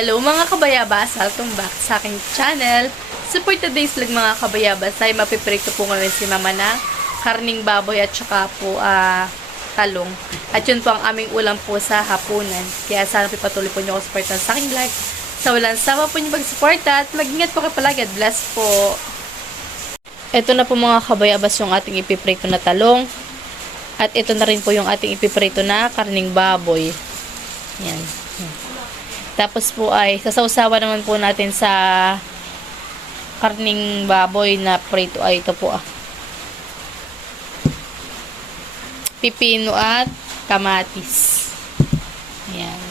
Hello mga kabayabas! Welcome back sa aking channel. So for today's vlog mga kabayabas ay mapiprito po ngayon si mama na karning baboy at saka po talong. At yun po ang aming ulam po sa hapunan. Kaya sana pipatuloy po nyo ako supportan sa aking vlog. Sa walang sama po nyo mag-support at mag-ingat po kayo palagi. God bless po! Ito na po mga kabayabas yung ating ipiprito na talong. At ito na rin po yung ating ipiprito na karning baboy. Yan. Tapos po ay sasawsawan naman po natin sa karning baboy na prito ay ito po pipino at kamatis. Yan.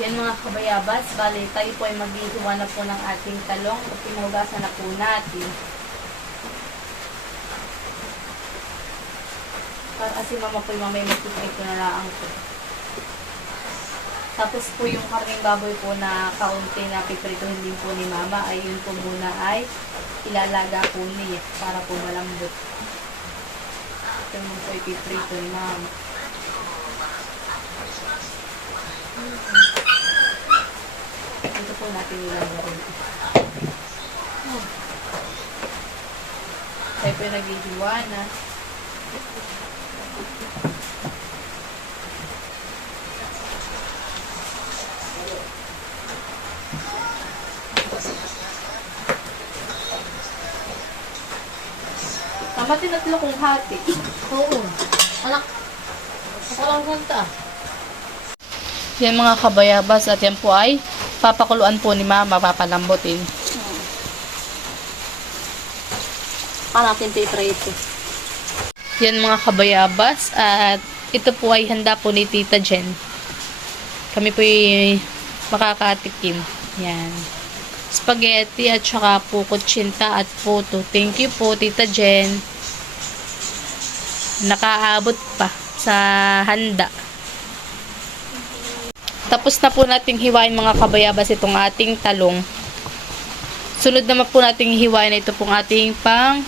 Yan mga kabayabas. Bale, tayo po ay maghihiwa na po ng ating talong. Pinugasan na po natin. Kasi mama po yung mamay magpiprito na lang po. Tapos po yung karning baboy po na kaunti na pipritohin din po ni mama ay yun po muna ay ilalaga po niya para po malambot. Ito mo po ipiprito ni mama. Ito po natin ilagay. Tayo po yung naghihiwa na. Tama tinatlo kong hati. Oo. Anak, nakalang kanta. Yan mga kabayabas at yan po ay papakuluan po ni mama, papalambutin. Natin piprito. Yan mga kabayabas at ito po ay handa po ni Tita Jen. Kami po ay makakatikim. Yan. Spaghetti at saka po kutsinta at puto. Thank you po Tita Jen. Nakaabot pa sa handa. Tapos na po nating hiwain mga kabayabas itong ating talong. Sunod naman po nating hiwain ito pong ating pang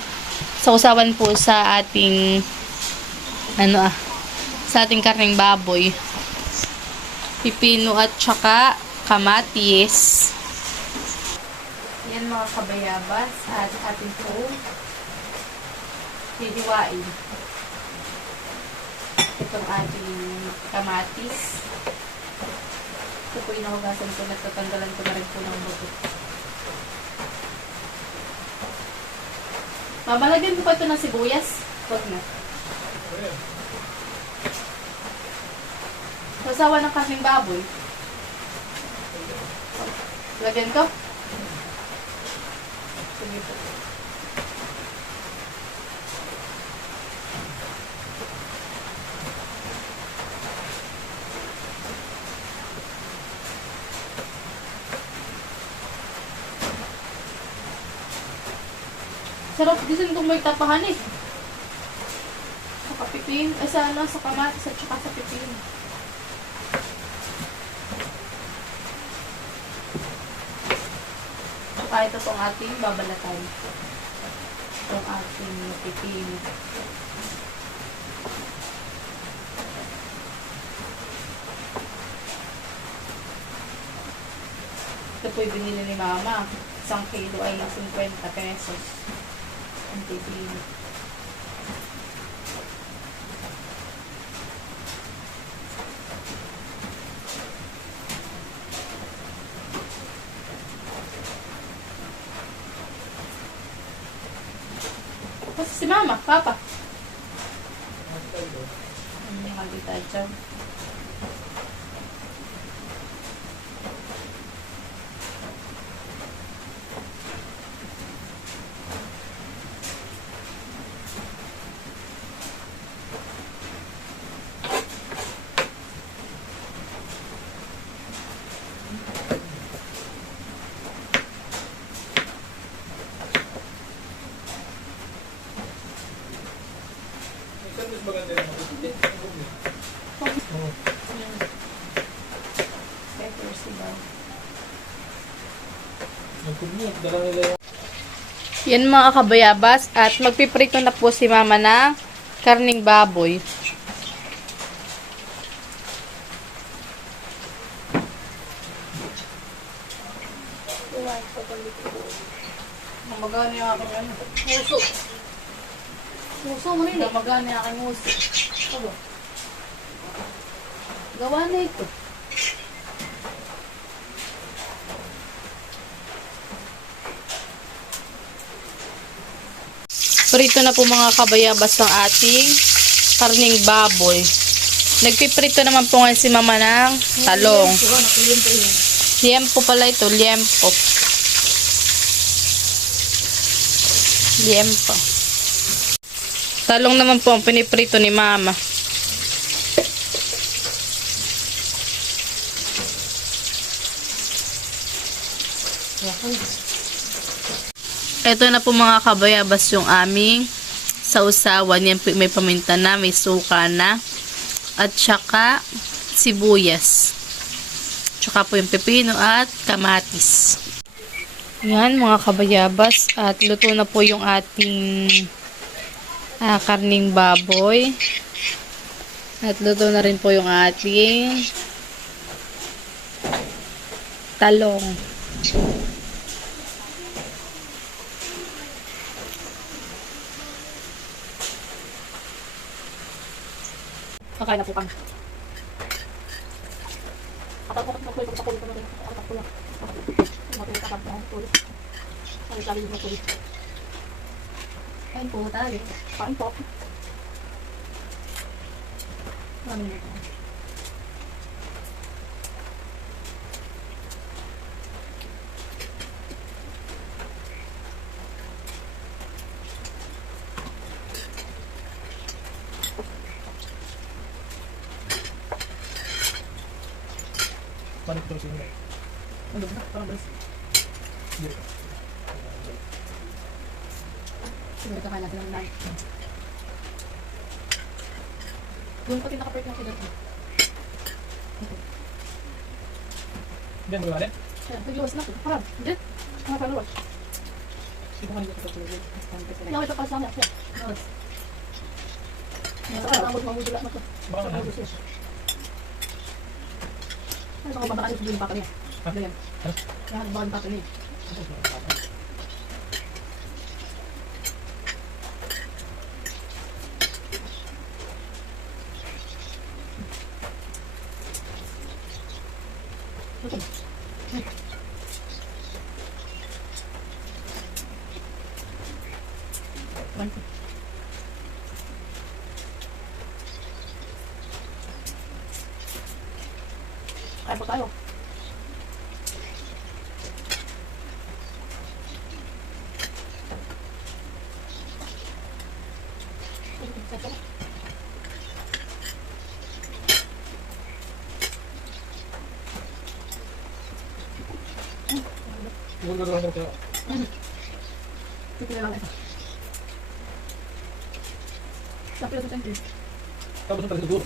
sausawan po sa ating sa ating karning baboy. Pipino at saka kamatis. Yan mga kabayabas at ating po hihiwain. Itong ating kamatis. Ito po inahugasan ko, natatanggalan ko na rin po ng buto. Mamalagyan ko pa ito ng sibuyas. Huwag na. Sasawa ng karning baboy. Lagyan ko. Sige po. Sarap din itong may tapahan eh. Sa kapipin, sa kamatis at saka sa pipin. Saka ito pong ating babalatan. Itong ating pipin. Ito po'y binili ni mama. 1 kilo ay 50 pesos. Ang pipin. Kasi si mama, papa. Hindi makita dyan. Yan mga kabayabas at magpiprito na po si mama ng karning baboy. Mamagana yung aking ano. Puso. Puso mo rin eh. Mamagana yung aking uso. Aba. Gawa na ito. Prito na po mga kabayabas ng ating karning baboy. Nagpiprito naman po ngayon si mama ng talong. Liempo pala ito, liempo. Liempo. Talong naman po ang piniprito ni mama. Ito na po mga kabayabas yung aming sausawan. Yan po, may paminta na, may suka na, at saka sibuyas. Tsaka po yung pepino at kamatis. Yan mga kabayabas. At luto na po yung ating karning baboy. At luto na rin po yung ating talong. Kakain na po kami. Kain po tayo. Kain po. Paano ito sila? Ano ba? Parang balis. Siguro kakain natin ng live. Doon pati nakapark ng sugat. Diyan, wala rin? Nag-iwas na po. Parang, hindi. Mga followers. Sino ka nito sa tulog? Nakita pa sa amin. Nakakabot mamudula na to. Baka na. Ano sa kabataan yung yung papa niya? Ha? Ganyan. Ano? Yan, baka yung papa niya. Kaya po tayo. Siguro gagawin ko sa'yo. Sige na lang ito. Sabi na ito siyempre. Tapos ang pagsiguro.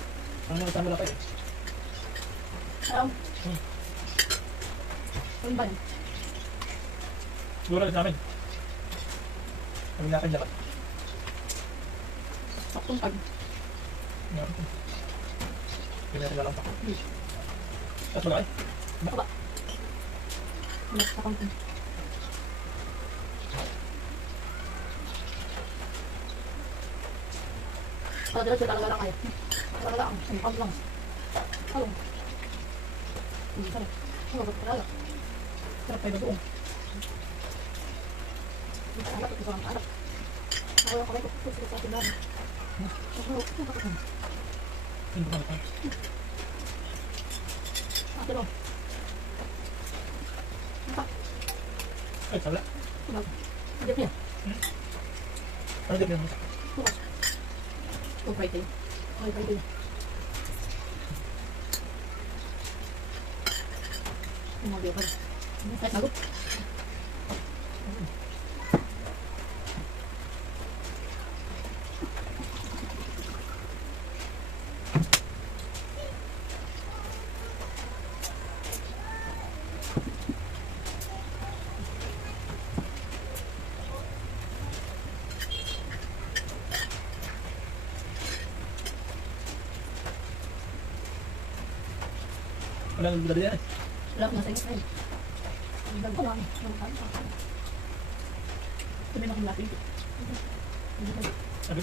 Ang mga kasama lang kayo. Ano ba yan? Siguro rin namin. Kami na kanya ka. Saktong pag. Kami natin lalang pa. Tapos malaki. Baka. Saktong pag. Para diretso talaga lang kayo. Para lang. Ang pag lang. Halo. Hindi sarap. Halo, ba't talaga? Sarap kayo doon. Hindi ka anak, ito ang anak. Ako yung kamay ko. Ito sa atin lang. Hindi ko nakita. Ate mo. Ay, sabla. Hindi niya. Ano din yan? Bukas. Kung Friday. Okay, Friday. Ang mga pa. Kahit nagot. Wala nang dali yan. Wala ko nasa inyo tayo. Ang ko lang. Sabi na kong lapit. Sabi,